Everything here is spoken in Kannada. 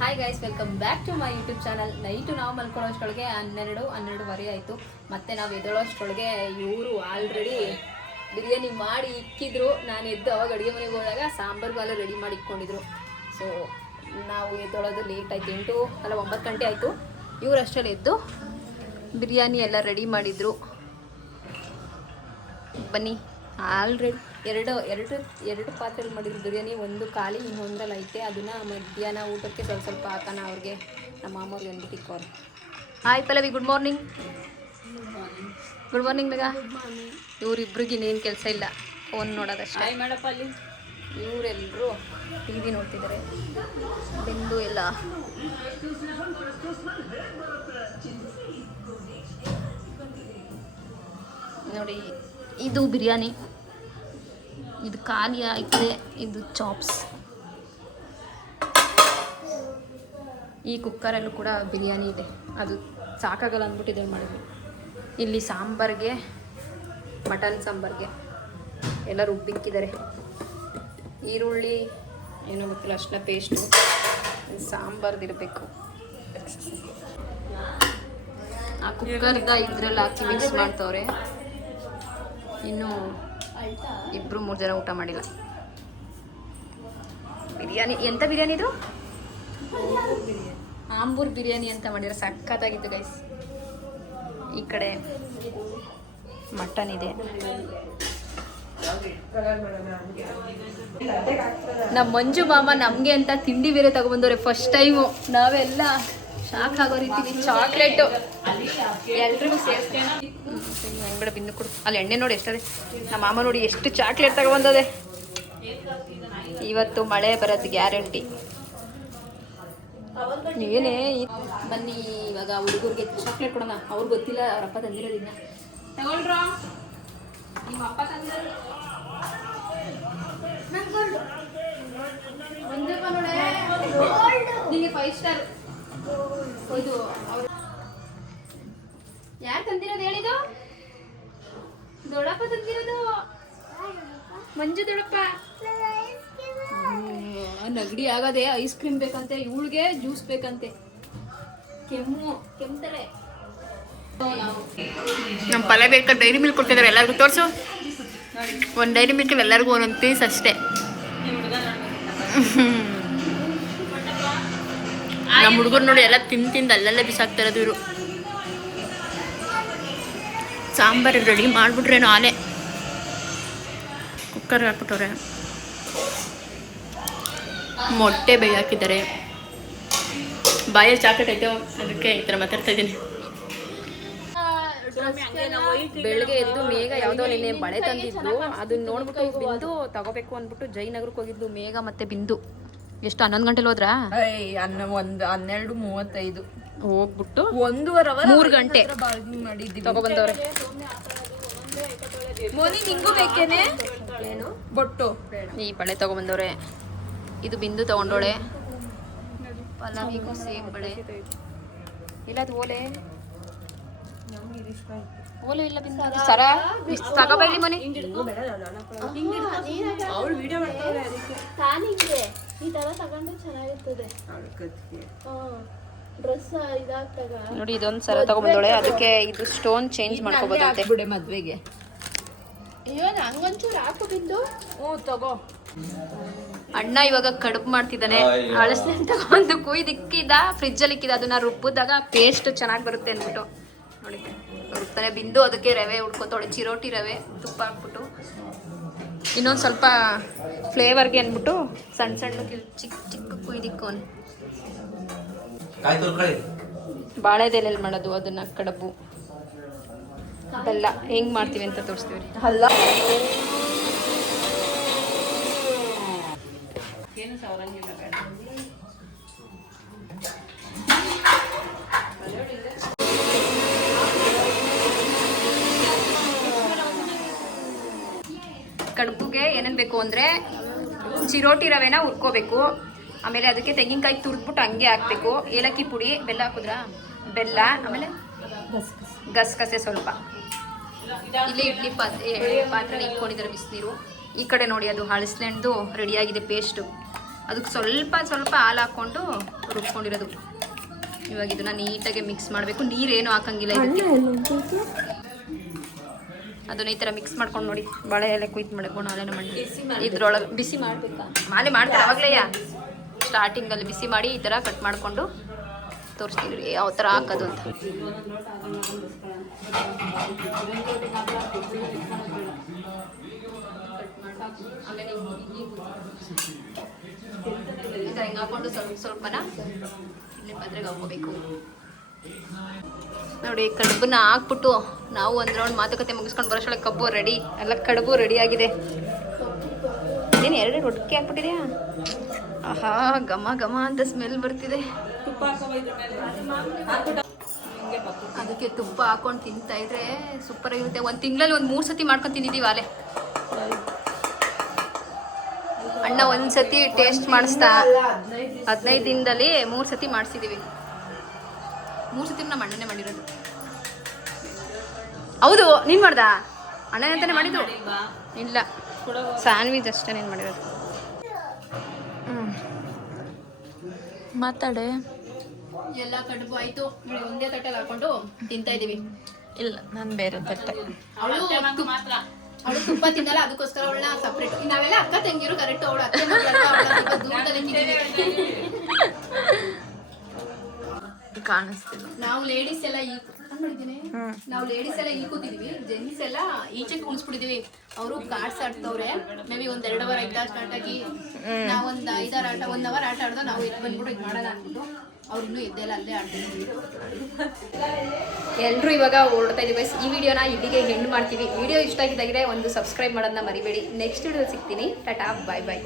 Hi guys, welcome back to my YouTube channel. Night ನಾವು ಮಲ್ಕೊಳ್ಳೋಷ್ಟೊಳಗೆ 12:30 ಆಯಿತು. ಮತ್ತು ನಾವು ಎದ್ದೇಳೋಷ್ಟೊಳಗೆ ಇವರು ಆಲ್ರೆಡಿ ಬಿರಿಯಾನಿ ಮಾಡಿ ಇಕ್ಕಿದ್ರು. ನಾನು ಎದ್ದು ಅವಾಗ ಅಡುಗೆ ಮನೆಗೆ ಹೋದಾಗ ಸಾಂಬಾರ್ಗಾಲ ರೆಡಿ ಮಾಡಿ ಇಟ್ಕೊಂಡಿದ್ರು. ಸೊ ನಾವು ಎದ್ದೊಳೋದು ಲೇಟ್ ಆಯಿತು, 9 ಗಂಟೆ ಆಯಿತು. ಇವರು ಅಷ್ಟರಲ್ಲಿ ಎದ್ದು ಬಿರಿಯಾನಿ ಎಲ್ಲ ರೆಡಿ ಮಾಡಿದರು. ಬನ್ನಿ, ಆಲ್ರೆಡಿ ಎರಡು ಪಾತ್ರೆಯಲ್ಲಿ ಮಾಡಿದ್ರು ಬಿರಿಯಾನಿ. ಒಂದು ಖಾಲಿ, ಇನ್ನೊಂದಲ್ಲಿ ಐತೆ. ಅದನ್ನು ಮಧ್ಯಾಹ್ನ ಊಟಕ್ಕೆ ಸ್ವಲ್ಪ ಹಾಕೋಣ ಅವ್ರಿಗೆ. ನಮ್ಮ ಮಾಮವ್ರಿಗೆ ಅಂದ್ಬಿಟ್ಟು ಇಕ್ಕೋರು. Hi Pallavi, good morning. Good morning ಬೇಗ. ಇವರಿಬ್ರಿಗೆ ಇನ್ನೇನು ಕೆಲಸ ಇಲ್ಲ, ಫೋನ್ ನೋಡೋದಷ್ಟೇ. ಹಾಯ್ ಮಾಡಪ್ಪ. ಅಲ್ಲಿ ಇವರೆಲ್ಲರೂ ಟಿ ವಿ ನೋಡ್ತಿದ್ದಾರೆ. ಬೆಂದು ಎಲ್ಲ ನೋಡಿ. ಇದು ಬಿರಿಯಾನಿ, ಇದು ಖಾಲಿ ಐತೆ. ಇದು ಚಾಪ್ಸ್. ಈ ಕುಕ್ಕರಲ್ಲೂ ಕೂಡ ಬಿರಿಯಾನಿ ಇದೆ. ಅದು ಸಾಕಾಗಲ್ಲ ಅಂದ್ಬಿಟ್ಟು ಇದನ್ನು ಮಾಡಿದ್ವಿ. ಇಲ್ಲಿ ಸಾಂಬಾರಿಗೆ, ಮಟನ್ ಸಾಂಬಾರಿಗೆ ಎಲ್ಲ ರುಬ್ಬಿಕ್ಕಿದ್ದಾರೆ. ಈರುಳ್ಳಿ ಏನೋ ಗೊತ್ತಿಲ್ಲ, ಅಷ್ಟನ್ನ ಪೇಸ್ಟು ಸಾಂಬಾರ್ದಿರಬೇಕು. ಆ ಕುಕ್ಕರ್ದ ಇದ್ರಲ್ಲಿ ಹಾಕಿ ಮಿಕ್ಸ್ ಮಾಡ್ತವ್ರೆ. ಇನ್ನು 2-3 ಜನ ಊಟ ಮಾಡಿಲ್ಲ. ಬಿರಿಯಾನಿ ಎಂಥ ಬಿರಿಯಾನಿ ಇದು? ಆಂಬೂರ್ ಬಿರಿಯಾನಿ ಅಂತ ಮಾಡಿದ್ರೆ ಸಖತ್ತಾಗಿತ್ತು ಗೈಸ್. ಈ ಕಡೆ ಮಟನ್ ಇದೆ. ನಮ್ಮ ಮಂಜು ಮಾಮ ನಮಗೆ ಅಂತ ತಿಂಡಿ ಬೇರೆ ತಗೊಬಂದವ್ರೆ ಫಸ್ಟ್ ಟೈಮು. ನಾವೆಲ್ಲ ಶಾಕ್ ಆಗೋ ರೀತಿಲಿ ಚಾಕ್ಲೇಟು ಎಲ್ರಿಗೂ ಸೇರಿಸ್ತೇನೆ. ಅಂಗಡಿ ಬಿಂದು ಕೊಡು. ಅಲ್ಲಿ ಎಣ್ಣೆ ನೋಡಿ ಎಷ್ಟದೆ. ನಮ್ಮ ಮಾಮ ನೋಡಿ ಎಷ್ಟು ಚಾಕ್ಲೇಟ್ ತಗೊಬಂದದೆ. ಇವತ್ತು ಮಳೆ ಬರೋದು ಗ್ಯಾರಂಟಿ. ಏನೇ ಬನ್ನಿ, ಇವಾಗ ಹುಡುಗರಿಗೆ ಚಾಕ್ಲೇಟ್ ಕೊಡೋಣ. ಅವ್ರಿಗೆ ಗೊತ್ತಿಲ್ಲ, ಅವ್ರ ಅಪ್ಪ ತಂದಿರೋದಿನ್ನ ತಗೊಳ್ರ. ನಿಮ್ಮ ಅಪ್ಪ ತಂದಿರೋದು ನಿಮಗೆ 5 ಸ್ಟಾರ್. ಇದು ಅವರು ಯಾರು ತಂದಿರೋದು ಹೇಳಿದು? ದೊಡ್ಡಪ್ಪ ತಂದಿರೋದು, ಮಂಜು ದೊಡ್ಡಪ್ಪ. ನಗಡಿ ಆಗದೆ. ಐಸ್ ಕ್ರೀಮ್ ಬೇಕಂತೆ ಇವಳಿಗೆ, ಜ್ಯೂಸ್ ಬೇಕಂತೆ. ಕೆಮ್ತಾರೆ. ನಮ್ಮ ಪಲ್ಯ ಬೇಕಾದ್ರೆ ಡೈರಿ ಮಿಲ್ಕ್ ಕೊಡ್ತಿದ್ದಾರೆ ಎಲ್ಲರಿಗೂ. ತೋರಿಸು. ಒಂದು ಡೈರಿ ಮಿಲ್ಕ್ ಎಲ್ಲರಿಗೂ ಒಂದೊಂದು ಪೀಸ್ ಅಷ್ಟೇ. ನಮ್ಮ ಹುಡುಗರು ನೋಡಿ ಎಲ್ಲ ತಿಂದು ಅಲ್ಲೆಲ್ಲ ಬಿಸಾಕ್ತಾ ಇರೋದು ಇವರು. ಸಾಂಬಾರು ರೆಡಿ ಮಾಡಿಬಿಟ್ರೇನೋ ಆಲೆ. ಕುಕ್ಕರ್ಗೆ ಹಾಕ್ಬಿಟ್ಟವ್ರೆ. ಮೊಟ್ಟೆ ಬೇಗ ಹಾಕಿದ್ದಾರೆ. ಬಾಯಲ್ಲಿ ಚಾಕ್ಲೇಟ್ ಐತೆ, ಅದಕ್ಕೆ ಈ ಥರ ಮಾತಾಡ್ತಾ ಇದ್ದೀನಿ. ಬೆಳಗ್ಗೆ ಎದ್ದು ಮೇಘ ಯಾವುದೋ ನಿನ್ನೆ ಬಳೆ ತಂದಿದ್ದು, ಅದನ್ನ ನೋಡ್ಬಿಟ್ಟು ಬಿಂದು ತಗೋಬೇಕು ಅಂದ್ಬಿಟ್ಟು ಜಯನಗರಕ್ಕೆ ಹೋಗಿದ್ದು ಮೇಘ ಮತ್ತೆ ಬಿಂದು. ಎಷ್ಟು 11 ಗಂಟೆಲಿ ಹೋದ್ರಾ? 12:35 ಹೋಗ್ಬಿಟ್ಟು 1.5 ಅವರ್ 3 ಗಂಟೆ ತಗೊಬಂದವ್ರೆ. ಮೋನಿ ನಿಂಗೂ ಬೇಕೇನೆ ಬೊಟ್ಟು? ಈ ಬಳೆ ತಗೊಬಂದವ್ರೆ. ಇದು ಬಿಂದು ತಗೊಂಡೋಳೆ. ಪಲ್ಲವಿಗೂ ಸೇಮ್ ಬಳೆ. ಇಲ್ಲ ಅದು ಓಲೆ ಇಲ್ಲ ಬಿಂದು. ಅದು ಸರ ತಗೋಬೈಲಿ ಮನೆ. ನೋಡಿ, ಇದೊಂದು ಸರ ತಗೊಂಡ್ಬಂದೋಳೆ. ಅದಕ್ಕೆ ಇದು ಸ್ಟೋನ್ ಚೇಂಜ್ ಮಾಡ್ಕೋಬೋದಂತೆ ಮದ್ವೆಗೆ. ಅಣ್ಣ ಇವಾಗ ಕಡುಬು ಮಾಡ್ತಿದ್ದಾನೆ. ಅಳಸೆ ತಗೊಂಡು ಕುಯ್ದಿಕ್ಕಿದ, ಫ್ರಿಜ್ಜಲ್ಲಿ ಇಕ್ಕಿದ. ಅದನ್ನ ರುಬ್ಬಿದಾಗ ಪೇಸ್ಟ್ ಚೆನ್ನಾಗಿ ಬರುತ್ತೆ ಅಂದ್ಬಿಟ್ಟು ನೋಡಿ ರುಬ್ತಾನೆ. ಬಿಂದು ಅದಕ್ಕೆ ರವೆ ಉಡ್ಕೊತಾಳೆ, ಚಿರೋಟಿ ರವೆ ತುಪ್ಪ ಹಾಕ್ಬಿಟ್ಟು. ಇನ್ನೊಂದು ಸ್ವಲ್ಪ ಫ್ಲೇವರ್ಗೆ ಅಂದ್ಬಿಟ್ಟು ಸಣ್ಣ ಚಿಕ್ಕ ಕುಯ್ದಿಕ್ಕೋನ್. ಬಾಳೆದೆಲೆಯಲ್ಲಿ ಮಾಡೋದು ಅದನ್ನ ಕಡುಬು. ಬೆಲ್ಲ ಹೆಂಗ್ ಮಾಡ್ತೀವಿ ಅಂತ ತೋರಿಸ್ತೀವಿ. ಅಲ್ಲ ಕಡುಬುಗೆ ಏನೇನು ಬೇಕು ಅಂದರೆ ಚಿರೋಟಿ ರವೆನ ಹುರ್ಕೋಬೇಕು. ಆಮೇಲೆ ಅದಕ್ಕೆ ತೆಂಗಿನಕಾಯಿ ತುರಿದ್ಬಿಟ್ಟು ಹಂಗೆ ಹಾಕಬೇಕು. ಏಲಕ್ಕಿ ಪುಡಿ, ಬೆಲ್ಲ ಹಾಕಿದ್ರಾ? ಬೆಲ್ಲ, ಆಮೇಲೆ ಗಸಗಸೆ ಸ್ವಲ್ಪ. ಇಲ್ಲಿ ಇಡ್ಲಿ ಪಾತ್ರೆ ಇಟ್ಕೊಂಡಿದ್ದಾರೆ ಬಿಸಿನೀರು. ಈ ಕಡೆ ನೋಡಿ, ಅದು ಹಳಸಿನೆಣ್ಣು ರೆಡಿಯಾಗಿದೆ ಪೇಸ್ಟು. ಅದಕ್ಕೆ ಸ್ವಲ್ಪ ಸ್ವಲ್ಪ ಹಾಲು ಹಾಕ್ಕೊಂಡು ರುಬ್ಕೊಂಡಿರೋದು. ಇವಾಗ ಇದನ್ನ ನೀಟಾಗಿ ಮಿಕ್ಸ್ ಮಾಡಬೇಕು. ನೀರೇನು ಹಾಕಂಗಿಲ್ಲ ಇದಕ್ಕೆ. ಅದನ್ನ ಈ ಥರ ಮಿಕ್ಸ್ ಮಾಡ್ಕೊಂಡು ನೋಡಿ. ಬಾಳೆ ಎಲೆ ಕುಯ್ದು ಮಾಡಬೇಕು. ನಾಳೆನ ಮಾಡಿ ಇದ್ರೊಳಗೆ ಬಿಸಿ ಮಾಡಬೇಕಾ? ಮಾಲೆ ಮಾಡ್ತಾರೆ ಅವಾಗಲೇ ಸ್ಟಾರ್ಟಿಂಗಲ್ಲಿ ಬಿಸಿ ಮಾಡಿ ಈ ಥರ ಕಟ್ ಮಾಡಿಕೊಂಡು ತೋರಿಸ್ತೀನಿ ಯಾವ ಥರ ಹಾಕೋದು ಅಂತ. ಹಿಂಗೆ ಹಾಕೊಂಡು ಸ್ವಲ್ಪನ ಇಲ್ಲಿ ಪಾತ್ರೆಗೆ ಹಾಕೋಬೇಕು ನೋಡಿ. ಕಡುಬನ್ನ ಹಾಕ್ಬಿಟ್ಟು ನಾವು ಒಂದು ರೌಂಡ್ ಮಾತುಕತೆ ಮುಗಿಸ್ಕೊಂಡು ಬರೋಷ್ಟೊಳಗೆ ಕಬ್ಬು ರೆಡಿ. ಎಲ್ಲ ಕಡುಬು ರೆಡಿ ಆಗಿದೆ. ಏನು 2 ಒಟ್ಟಿಗೆ ಹಾಕ್ಬಿಟ್ಟಿದ್ಯಾ? ಆಹಾ, ಘಮ ಘಮ ಅಂತ ಸ್ಮೆಲ್ ಬರ್ತಿದೆ. ಅದಕ್ಕೆ ತುಪ್ಪ ಹಾಕೊಂಡು ತಿಂತಾ ಇದ್ರೆ ಸೂಪರ್ ಆಗಿರುತ್ತೆ. ಒಂದು ತಿಂಗಳಲ್ಲಿ 3 ಸತಿ ಮಾಡ್ಕೊಂಡು ತಿಂದಿದ್ದೀವಿ ಆಲೆ. ಅಣ್ಣ ಒಂದು ಸತಿ ಟೇಸ್ಟ್ ಮಾಡಿಸ್ತಾ 15 ದಿನದಲ್ಲಿ 3 ಸತಿ ಮಾಡಿಸಿದ್ದೀವಿ. 3 ಸತಿ ನಮ್ಮ ಅಣ್ಣನೇ ಮಾಡಿರೋದು. ಹೌದು, ನೀನು ಮಾಡ್ದಾ? ಅಣ್ಣನೇ ಅಂತಾನೆ ಮಾಡಿದ್ದು? ಇಲ್ಲ, ಸ್ಯಾಂಡ್ವಿಚ್ ಅಷ್ಟೇ ನೀನು ಮಾಡಿರೋದು. ಮಾತಾಡೆ. ಎಲ್ಲ ಕಡುಬು ಆಯಿತು. ಒಂದೇ ತಟ್ಟೆಲ್ಲಿ ಹಾಕೊಂಡು ತಿಂತಾ ಇದ್ದೀವಿ. ಇಲ್ಲ, ನಾನು ಬೇರೆ ತಟ್ಟೆ. ಅವಳು ತುಪ್ಪ ತಿನ್ನಲ್ಲ, ಅದಕ್ಕೋಸ್ಕರ ಅವಳನ್ನ ಸಪ್ರೇಟ್. ನಾವೆಲ್ಲ ಅಕ್ಕ ತಂಗಿರು ಕರೆಕ್ಟ್. ಅವಳು ಅತ್ತೆ ಕಾಣಿಸ್ತಿಲ್ಲ. ನಾವು ಲೇಡೀಸ್ ಎಲ್ಲ ಈ ಕೂತಿದೀವಿ. ಜೆಂಟ್ಸ್ ಎಲ್ಲ ಈಚೆಗೆ ಉಳಿಸ್ಬಿಟ್ಟಿದೀವಿ. ಅವರು ಕಾರ್ಡ್ಸ್ ಆಡ್ತವ್ರೆ. ಮೇ ಬಿ 1-2 ಅವರ್ ಆಯ್ತಾ ಸ್ಟಾರ್ಟ್ ಆಗಿ. ನಾವೊಂದು 5-6 ಆಟ 1 ಅವರ್ ಆಟ ಆಡ್ದ. ನಾವು ಎದ್ದು ಬಂದ್ಬಿಟ್ಟು ಇದು ಮಾಡೋಣ ಅಂದ್ಬಿಟ್ಟು ಅವ್ರು ಇನ್ನೂ ಎದ್ದೆಲ್ಲ ಅಲ್ಲೇ ಆಡ್ತಿದ್ದೀವಿ. ಎಲ್ಲರೂ ಇವಾಗ ಹೊರಡ್ತಾ ಇದೀವಿ. ಈ ವಿಡಿಯೋನ ಇಲ್ಲಿಗೆ ಎಂಡ್ ಮಾಡ್ತೀವಿ. ವಿಡಿಯೋ ಇಷ್ಟ ಆಗಿದ್ದಾಗಿದೆ ಒಂದು ಸಬ್ಸ್ಕ್ರೈಬ್ ಮಾಡೋದನ್ನ ಮರಿಬೇಡಿ. ನೆಕ್ಸ್ಟ್ ವಿಡಿಯೋ ಸಿಗ್ತೀನಿ. ಟಾಟಾ, ಬಾಯ್ ಬಾಯ್.